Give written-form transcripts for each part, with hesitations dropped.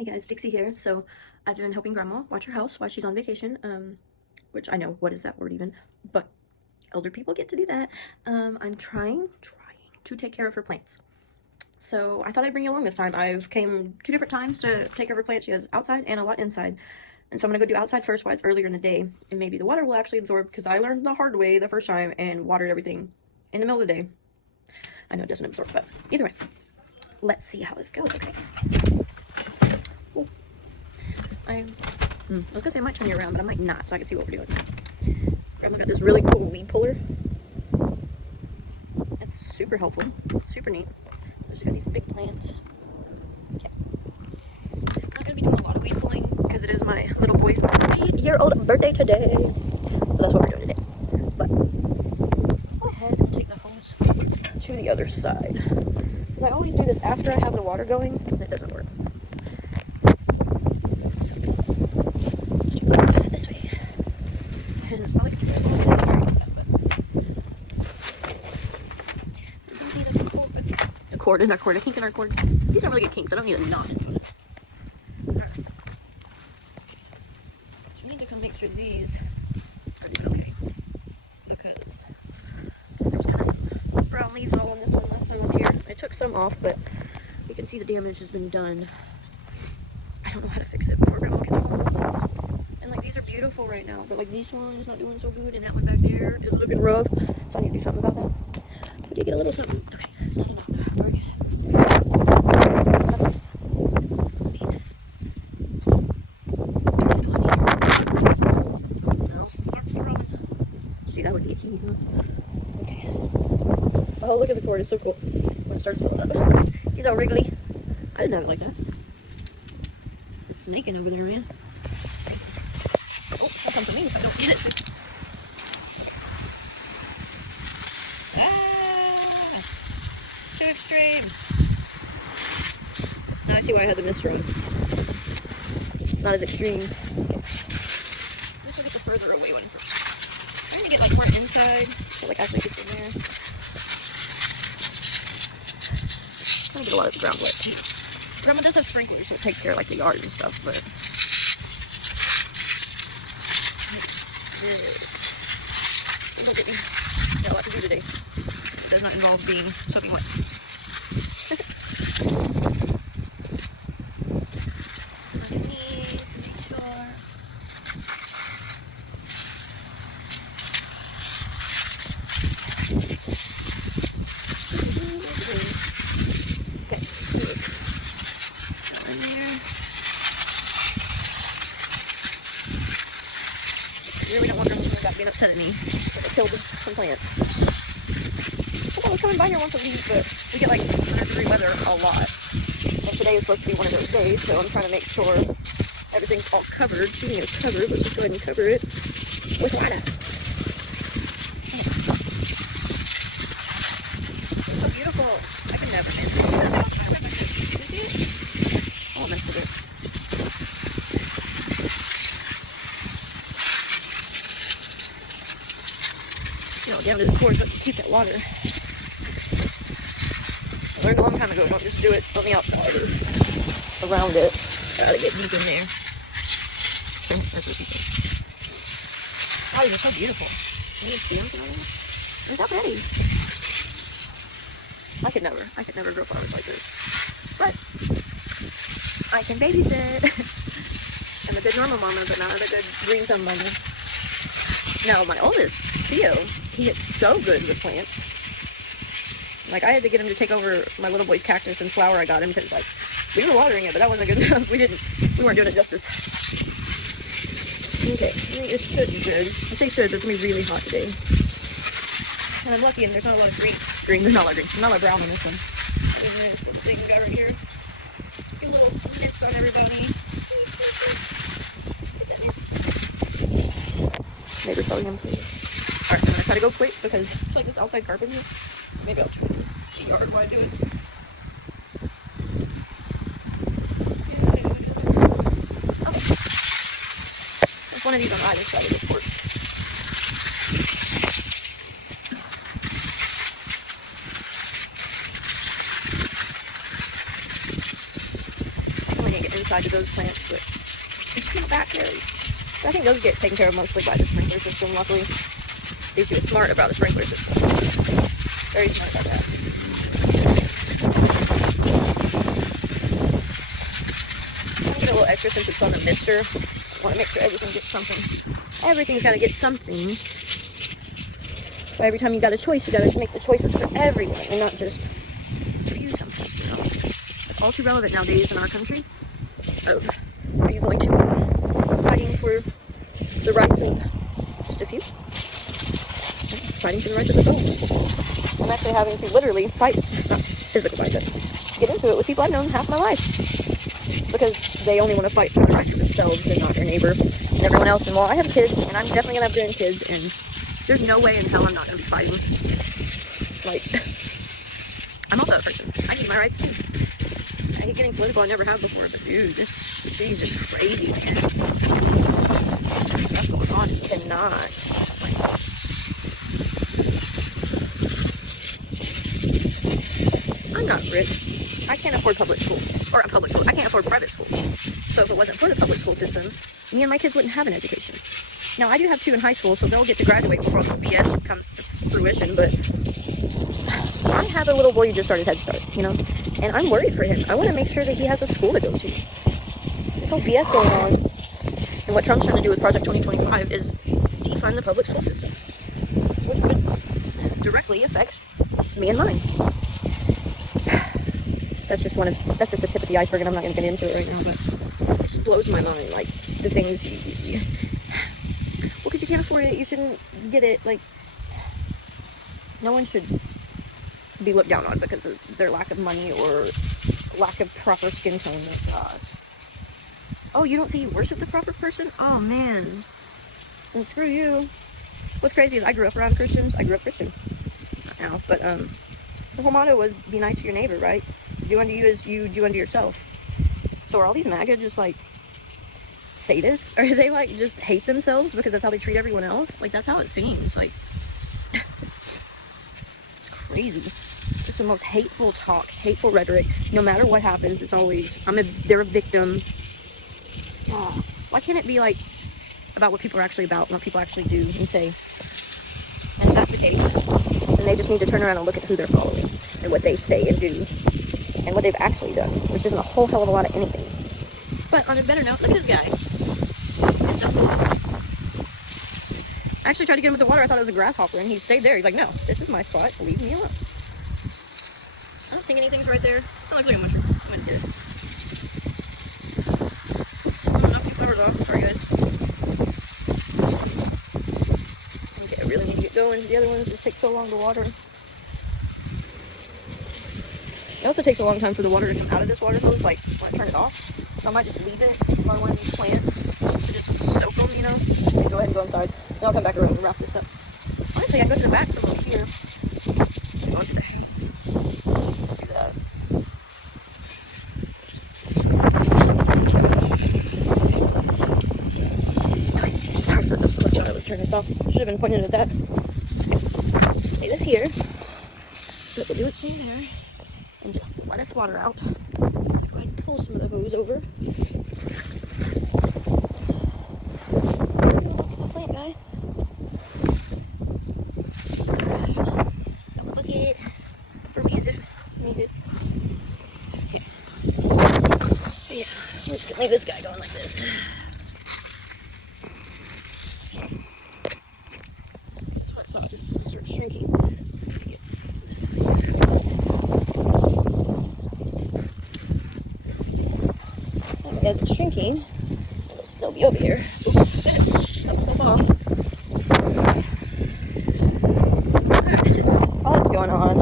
Hey guys, Dixie here. So I've been helping Grandma watch her house while she's on vacation, which I know, what is that word even? But elder people get to do that. I'm trying to take care of her plants. So I thought I'd bring you along this time. I've came 2 different times to take care of her plants. She has outside and a lot inside. And so I'm going to go do outside first while it's earlier in the day. And maybe the water will actually absorb, because I learned the hard way the first time and watered everything in the middle of the day. I know it doesn't absorb, but either way, let's see how this goes, okay? Ooh. I was gonna say I might turn you around, but I might not, so I can see what we're doing. Grandma got this really cool weed puller. It's super helpful, super neat. She's got these big plants. Okay. I'm not gonna be doing a lot of weed pulling because it is my little boy's 8-year-old birthday today, so that's what we're doing today. But go ahead and take the hose to the other side. Because I always do this after I have the water going, and it doesn't work. This way. And it's probably a cord and a cord, a kink in our cord. These don't really get kinks, I don't need a knot to do it. So we need to come make sure these are doing okay. Because there was kind of some brown leaves all on this one last time I was here. I took some off, but you can see the damage has been done. I don't know how to fix it before Grandma gets home. And like these are beautiful right now, but like this one is not doing so good, and that one back there is looking rough. So I need to do something about that. We did get a little something. Okay, it's not enough. We're good. See, that would be a key, huh? Okay. Oh, look at the cord. It's so cool when it starts filling up. He's all wriggly. I didn't have it like that. It's snaking over there, man. Oh, that comes to me if I don't get it. Ah! Too extreme. Now I see why I had the mist rod. It's not as extreme. Okay. This will get the further away one first. I'm trying to get like more inside, so like actually gets in there. I'm trying to get a lot of the ground wet too. Grandma does have sprinklers, so it takes care of like the yard and stuff, but got a lot to do today. It does not involve being soaking wet. Really don't want them to being upset at me because I killed some plants. I was coming by here once a week, but we get like 100-degree weather a lot. And today is supposed to be one of those days, so I'm trying to make sure everything's all covered. Speaking of covered, let's just go ahead and cover it with water. It's so beautiful. I can never miss it. I won't mess with it. Down to the cord so I can keep that water. I learned a long time ago, don't just do it on the outside or around it. Gotta get deep in there. That's what she said. Oh, these are so beautiful. Can you see them? They're so pretty. I could never grow flowers like this. But I can babysit. I'm a good normal mama, but not a good green thumb mama. Now my oldest, Theo, he gets so good with plants. Like, I had to get him to take over my little boy's cactus and flower I got him, because, like, we were watering it, but that wasn't good enough. We weren't doing it justice. Okay, I think this should be good. I say should, but it's going to be really hot today. And I'm lucky, and there's not a lot of green. There's not a lot of green. There's not a lot of brown in this one. There's a big guy right here. Get a little mist on everybody. Get that mist. Neighbor's probably him. Alright, I'm gonna try to go quick because it's like this outside carpet here. Maybe I'll try the yard while I do it. Okay. There's one of these on either side of the porch. inside to those plants, but they're just in the backyard. I think those get taken care of mostly by the sprinkler system, luckily. She was smart about the sprinkler system. Very smart about that. I'm gonna get a little extra since it's on the mister. I want to make sure everything gets something. Everything's got to get something. So every time you got a choice, you got to make the choices for everyone and not just a few something. You know? It's all too relevant nowadays in our country. Of, are you going to be fighting for the rights of just a few? Fighting for the rights of us all. I'm actually having to literally fight, not physical fight, but get into it with people I've known half my life. Because they only want to fight for the rights of themselves and not their neighbor and everyone else. And well, I have kids, and I'm definitely going to have grandkids, and there's no way in hell I'm not going to be fighting. Like, I'm also a person. I need my rights too. I hate getting political, I never have before, but dude, this city is just crazy, man. This stuff going on just cannot. I'm not rich. I can't afford public school. Or public school. I can't afford private school. So if it wasn't for the public school system, me and my kids wouldn't have an education. Now, I do have 2 in high school, so they'll get to graduate before all the BS comes to fruition, but I have a little boy who just started Head Start, you know? And I'm worried for him. I want to make sure that he has a school to go to. This whole BS going on, and what Trump's trying to do with Project 2025 is defund the public school system, which would directly affect me and mine. That's just the tip of the iceberg, and I'm not going to get into it right now, but it just blows my mind, like, the things well, because you can't afford it, you shouldn't get it, like, no one should be looked down on because of their lack of money or lack of proper skin tone. Oh, gosh. Oh, you don't say you worship the proper person? Oh, man. Well, screw you. What's crazy is I grew up around Christians. I grew up Christian. Not now, but, the whole motto was be nice to your neighbor, right? Do unto you as you do unto yourself. So are all these MAGA just like sadists? Or they like just hate themselves because that's how they treat everyone else? Like, that's how it seems. Like, it's crazy. It's just the most hateful talk, hateful rhetoric. No matter what happens, it's always they're a victim. Oh, why can't it be like about what people are actually about, what people actually do and say? And if that's the case, then they just need to turn around and look at who they're following and what they say and do and what they've actually done, which isn't a whole hell of a lot of anything. But on a better note, look at this guy. I actually tried to get him with the water. I thought it was a grasshopper, and he stayed there. He's like, no, this is my spot. Leave me alone. I don't think anything's right there. It looks like a mushroom. I'm gonna get it. Knock these flowers off. Sorry, guys. Okay, I really need to get going. The other ones just take so long to water. It also takes a long time for the water to come out of this water hose, like when I turn it off. So I might just leave it on one of these plants to just soak them, you know. Go ahead and go inside. Then I'll come back around and wrap this up. Honestly, I go to the back from over here. Go into the house. Do that. Sorry for this glitch. I was turning this off. Should have been pointing at that. Lay this here. So we'll do it in there. And just let us water out. Go ahead and pull some of the hose over. Plant guy. Don't look it for me as if needed. Okay. So yeah, let's leave this guy going like this. That's what I thought, just start shrinking. As it's shrinking, it'll still be over here. All that's going on.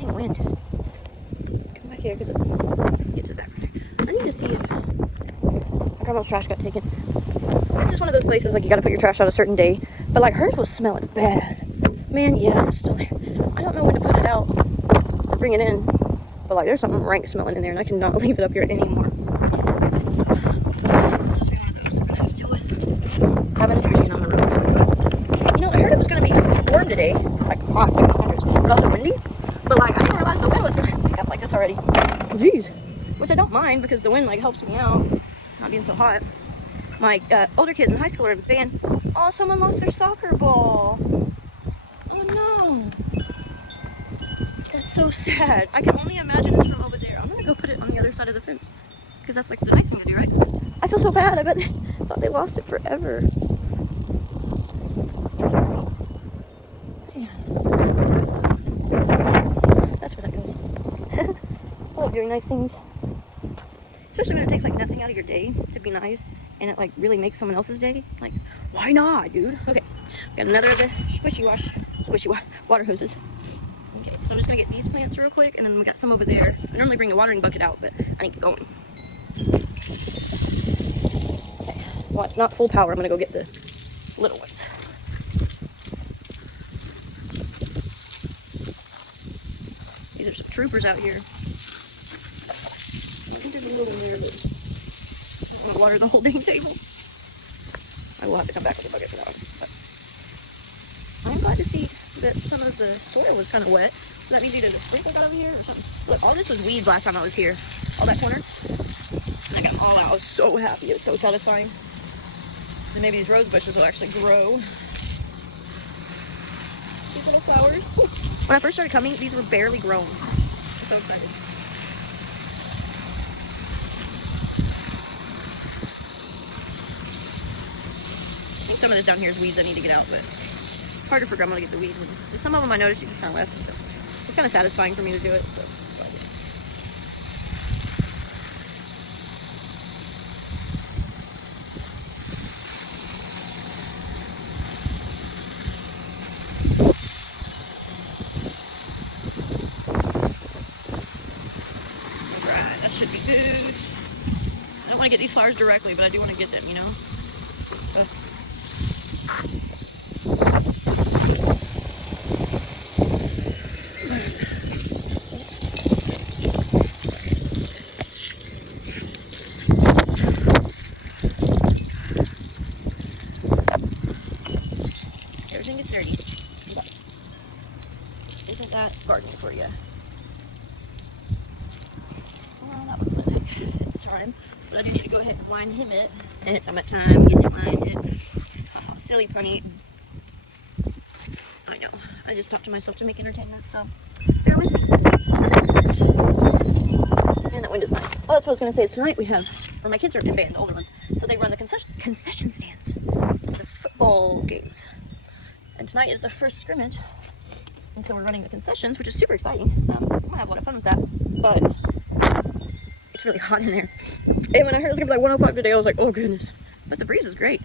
Dang wind. Come back here because it get to that corner. I need to see if my grandma's trash got taken. This is one of those places like you gotta put your trash out a certain day, but like hers was smelling bad. Man, yeah, it's still there. I don't know when to put it out or bring it in, but like there's something rank smelling in there, and I cannot leave it up here anymore. Having a trash can on the roof. You know, I heard it was going to be warm today, like hot, like 100s, but also windy. But like, I didn't realize the wind was going to pick up like this already. Jeez, which I don't mind. fine because the wind like helps me out, not being so hot. My older kids in high school are in band. Oh, someone lost their soccer ball. Oh no. That's so sad. I can only imagine it's from over there. I'm gonna go put it on the other side of the fence because that's like the nice thing to do, right? I feel so bad. I bet they thought they lost it forever. Yeah. That's where that goes. I love doing nice things. Especially when it takes like nothing out of your day to be nice and it like really makes someone else's day. Like, why not, dude? Okay, got another of the squishy water hoses. Okay, so I'm just gonna get these plants real quick and then we got some over there. I normally bring the watering bucket out, but I need to get going. Okay. While it's not full power, I'm gonna go get the little ones. These are some troopers out here. I think there's a little there, but I want to water the whole dang table. I will have to come back with a bucket for that one. But I'm glad to see that some of the soil was kind of wet. So that means either the sprinkler got over here or something. Look, all this was weeds last time I was here. All that corner. And I got them all out. I was so happy. It was so satisfying. And maybe these rose bushes will actually grow. These little flowers. Ooh. When I first started coming, these were barely grown. I'm so excited. Some of this down here is weeds I need to get out, but it's harder for Grandma to get the weeds. And some of them I noticed she just kind of left, so it's kind of satisfying for me to do it. So. Alright, that should be good. I don't want to get these flowers directly, but I do want to get them, you know? Everything gets dirty. Isn't that gardening for you? Well, that one's gonna take its time, but I do need to go ahead and wind him it. I'm at time getting it winded. Oh, silly punny. I know. I just talk to myself to make entertainment, so bear with me. And that wind is nice. Oh, that's what I was going to say. Is tonight we have, or my kids are in band, the older ones, so they run the concession stands at the football games. And tonight is the first scrimmage, and so we're running the concessions, which is super exciting. I'm going to have a lot of fun with that, but it's really hot in there. And when I heard it was going to be like 105 today, I was like, oh goodness. But the breeze is great.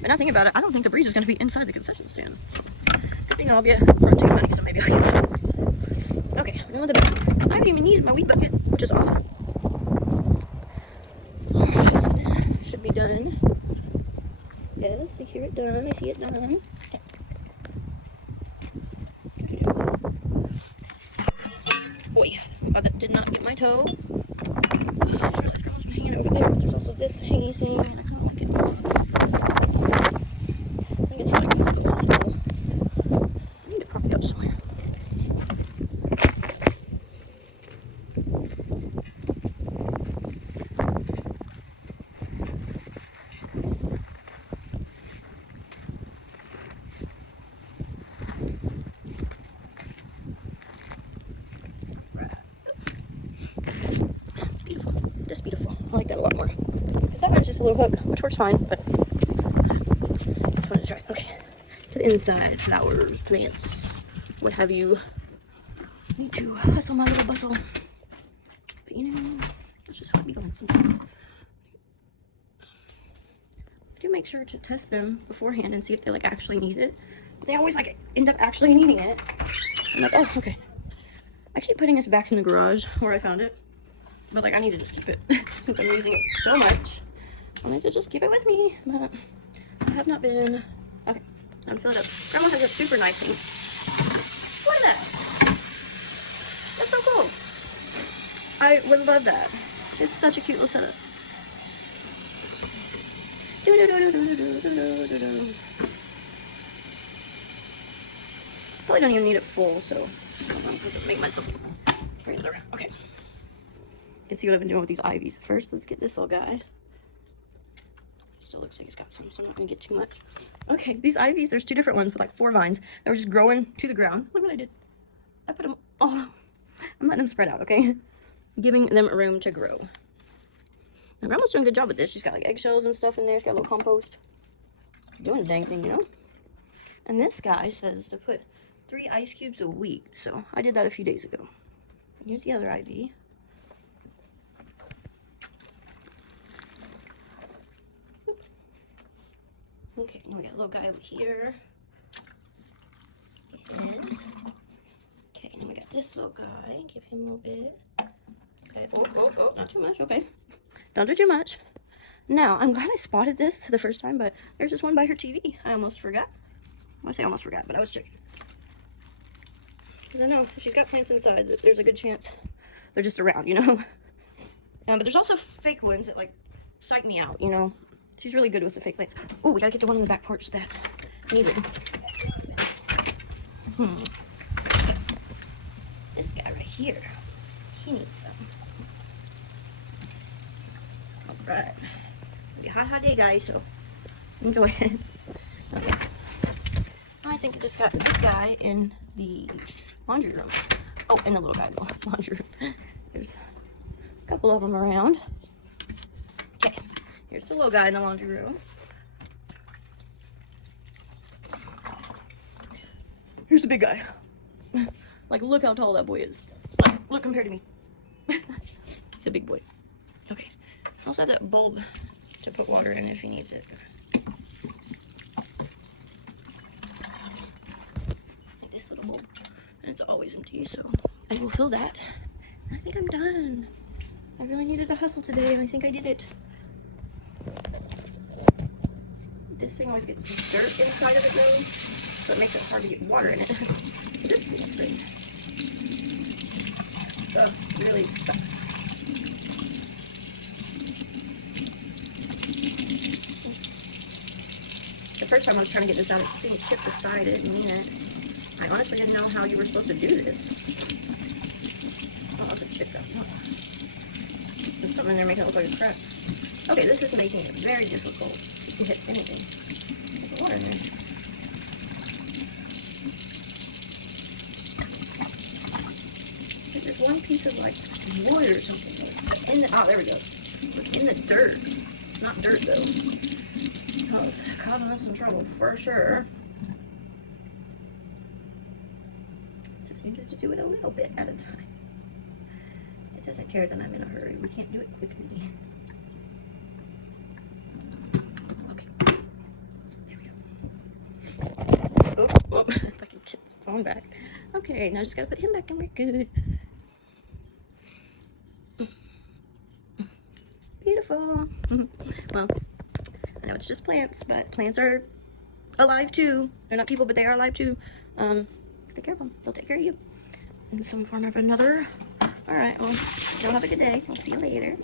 But now thinking about it, I don't think the breeze is going to be inside the concession stand. So, good thing I'll be fronting money, so maybe I'll get some breeze. Okay, we're doing the back. I haven't even needed my weed bucket, which is awesome. So this should be done. Yes, I hear it done. I see it done. Okay. Boy, that did not get my toe. Hang it over there. There's also this hangy thing, and I kind of like it. I think it's really cool. I need to prop it up somewhere. It's beautiful. Just beautiful. I like that a lot more. Because that one's just a little hook, which works fine, but this one is right. Okay. To the inside, flowers, plants, what have you. I need to hustle my little bustle. But you know, that's just how it be going sometimes. I do make sure to test them beforehand and see if they like actually need it. But they always like end up actually needing it. I'm like, oh, okay. I keep putting this back in the garage where I found it. But like I need to just keep it since I'm using it so much. I need to just keep it with me. But I have not been. Okay, I'm filling up. Grandma has a super nice thing. Look at that. That's so cool. I would love that. It's such a cute little setup. Probably don't even need it full, so I'm gonna make myself carry it around. Okay. You can see what I've been doing with these ivies. First, let's get this little guy. Still looks like it's got some, so I'm not gonna get too much. Okay, these ivies, there's 2 different ones with like 4 vines that were just growing to the ground. Look what I did. I put them all, I'm letting them spread out, okay? Giving them room to grow. And Grandma's doing a good job with this. She's got like eggshells and stuff in there. She's got a little compost. Doing the dang thing, you know? And this guy says to put 3 ice cubes a week. So I did that a few days ago. Here's the other ivy. Okay, now we got a little guy over here. Yes. Okay, now we got this little guy. Give him a little bit. Okay. Oh, not too much. Okay. Don't do too much. Now, I'm glad I spotted this the first time, but there's this one by her TV. I almost forgot. I say almost forgot, but I was checking. Because I know if she's got plants inside, there's a good chance they're just around, you know? But there's also fake ones that, like, psych me out, you know? She's really good with the fake plants. Oh, we gotta get the one on the back porch that needed. This guy right here, he needs some. Alright. It'll be a hot day, guys, so enjoy it. Okay. I think I just got this guy in the laundry room. Oh, and the little guy in the laundry room. There's a couple of them around. Okay, here's the little guy in the laundry room. Here's the big guy. Like, look how tall that boy is. Look compared to me. It's a big boy. Okay, I also have that bulb to put water in if he needs it. Like this little hole. And it's always empty, so I will fill that. I think I'm done. I really needed to hustle today, and I think I did it. This thing always gets dirt inside of it, though, so it makes it hard to get water in it. This thing really sucks. The first time I was trying to get this out, it seemed chipped aside. I didn't mean it. I honestly didn't know how you were supposed to do this. Oh, that's a chipped out. There's something in there making it look like a crack. Okay, this is making it very difficult to hit anything. There's the water in there. There's one piece of like wood or something in the, oh, there we go. It's in the dirt. Not dirt though. Oh, it's causing us some trouble for sure. Just need to do it a little bit at a time. It doesn't care that I'm in a hurry. We can't do it quickly. Okay. There we go. Oh, if I can get the phone back. Okay, now I just gotta put him back and we're good. Beautiful. Well, I know it's just plants, but plants are alive too. They're not people, but they are alive too. Take care of them. They'll take care of you in some form or another. All right, well, y'all have a good day. I'll see you later.